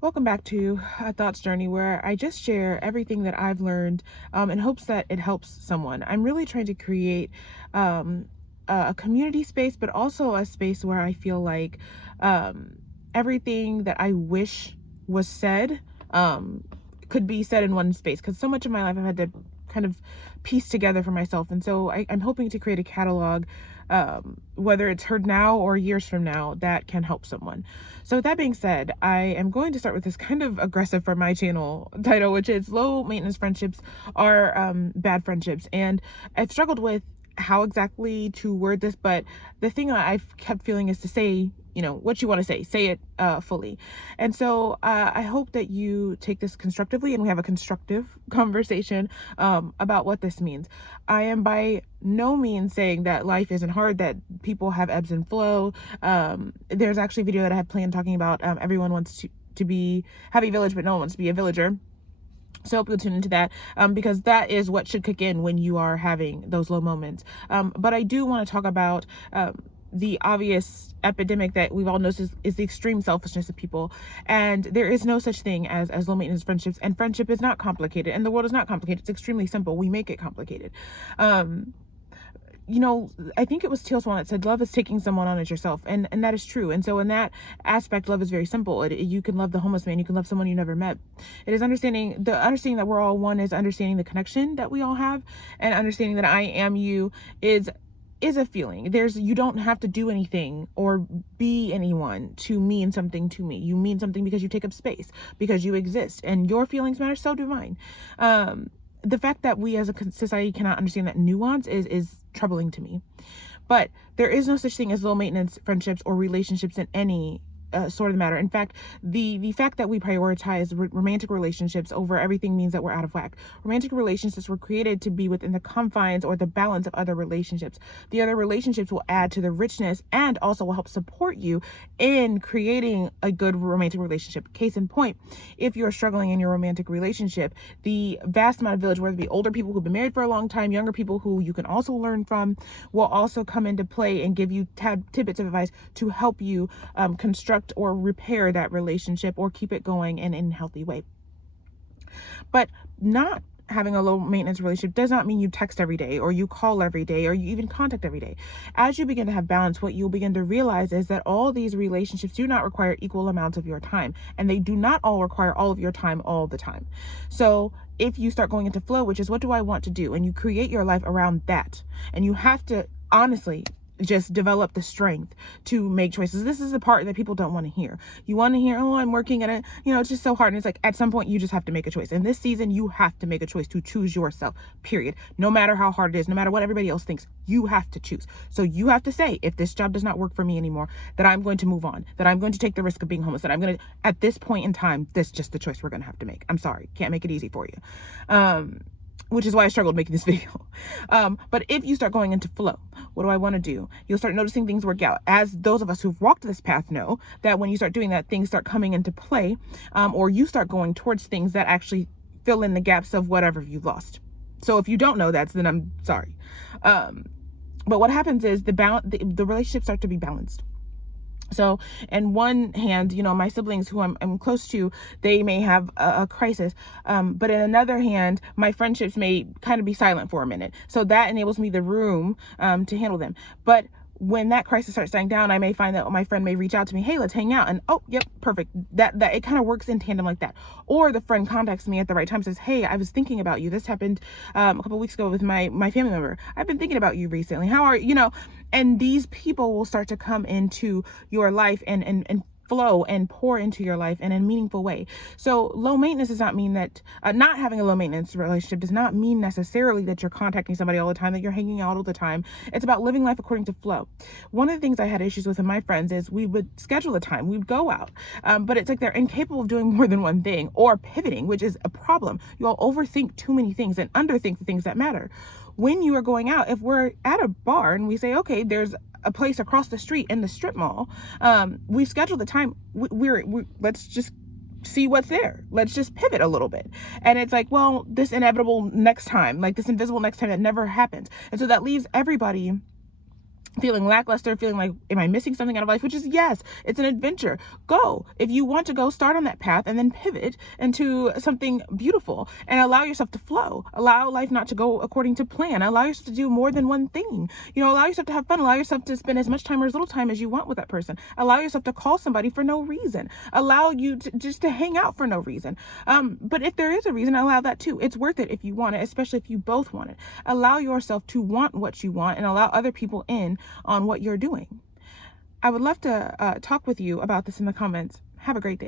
Welcome back to a Thoughts Journey, where I just share everything that I've learned in hopes that it helps someone. I'm really trying to create um, a community space, but also a space where I feel like everything that I wish was said um, could be said in one space. Because so much of my life I've had to kind of piece together for myself. And so I'm hoping to create a catalog, whether it's heard now or years from now, that can help someone. So with that being said, I am going to start with this kind of aggressive for my channel title, which is Low Maintenance Friendships Are Bad Friendships. And I've struggled with how exactly to word this, but the thing I've kept feeling is to say, what you want to say it fully. And so I hope that you take this constructively and we have a constructive conversation about what this means. I am by no means saying that life isn't hard, that people have ebbs and flow. There's actually a video that I have planned talking about everyone wants to have a village, but no one wants to be a villager. So I hope you'll tune into that because that is what should kick in when you are having those low moments. But I do want to talk about the obvious epidemic that we've all noticed is the extreme selfishness of people. And there is no such thing as low maintenance friendships. And friendship is not complicated. And the world is not complicated. It's extremely simple. We make it complicated. I think it was Teal Swan that said love is taking someone on as yourself. And that is true. And so in that aspect, love is very simple. You can love the homeless man. You can love someone you never met. It is understanding that we're all one, is understanding the connection that we all have, and understanding that I am you is a feeling. You don't have to do anything or be anyone to mean something to me. You mean something because you take up space, because you exist, and your feelings matter. So do mine. The fact that we as a society cannot understand that nuance is troubling to me. But there is no such thing as low maintenance friendships or relationships in any sort of the matter. In fact, the fact that we prioritize romantic relationships over everything means that we're out of whack. Romantic relationships were created to be within the confines or the balance of other relationships. The other relationships will add to the richness and also will help support you in creating a good romantic relationship. Case in point, if you're struggling in your romantic relationship, the vast amount of village, whether it be older people who've been married for a long time, younger people who you can also learn from, will also come into play and give you tidbits of advice to help you construct or repair that relationship or keep it going in a healthy way. But not having a low maintenance relationship does not mean you text every day or you call every day or you even contact every day. As you begin to have balance, what you'll begin to realize is that all these relationships do not require equal amounts of your time, and they do not all require all of your time all the time. So if you start going into flow, which is what do I want to do, and you create your life around that, and you have to honestly just develop the strength to make choices. This is the part that people don't want to hear. You want to hear, oh, I'm working at it's just so hard. And it's like, at some point you just have to make a choice. In this season, you have to make a choice to choose yourself, period. No matter how hard it is, no matter what everybody else thinks, you have to choose. So you have to say, if this job does not work for me anymore, that I'm going to move on, that I'm going to take the risk of being homeless, that I'm going to, at this point in time, this is just the choice we're going to have to make. I'm sorry. Can't make it easy for you. Which is why I struggled making this video. But if you start going into flow, what do I want to do? You'll start noticing things work out. As those of us who've walked this path know, that when you start doing that, things start coming into play, or you start going towards things that actually fill in the gaps of whatever you've lost. So if you don't know that, then I'm sorry. But what happens is the relationships start to be balanced. So in one hand, my siblings who I'm close to, they may have a crisis. But in another hand, my friendships may kind of be silent for a minute. So that enables me the room to handle them. But when that crisis starts dying down, I may find that my friend may reach out to me, hey, let's hang out. And oh, yep, perfect. That it kind of works in tandem like that. Or the friend contacts me at the right time, says, hey, I was thinking about you. This happened a couple of weeks ago with my family member. I've been thinking about you recently. How are you? And these people will start to come into your life and flow and pour into your life in a meaningful way. So low maintenance does not mean that not having a low maintenance relationship does not mean necessarily that you're contacting somebody all the time, that you're hanging out all the time. It's about living life according to flow. One of the things I had issues with my friends is we would schedule a time, we'd go out, but it's like they're incapable of doing more than one thing or pivoting, which is a problem. You all overthink too many things and underthink the things that matter. When you are going out, if we're at a bar and we say, okay, there's a place across the street in the strip mall, we've scheduled the time, let's just see what's there. Let's just pivot a little bit. And it's like, well, this inevitable next time, like this invisible next time that never happens. And so that leaves everybody feeling lackluster, feeling like, am I missing something out of life? Which is, yes, it's an adventure. Go. If you want to go, start on that path and then pivot into something beautiful and allow yourself to flow. Allow life not to go according to plan. Allow yourself to do more than one thing. Allow yourself to have fun. Allow yourself to spend as much time or as little time as you want with that person. Allow yourself to call somebody for no reason. Allow you to just to hang out for no reason. But if there is a reason, allow that too. It's worth it if you want it, especially if you both want it. Allow yourself to want what you want and allow other people in on what you're doing. I would love to talk with you about this in the comments. Have a great day.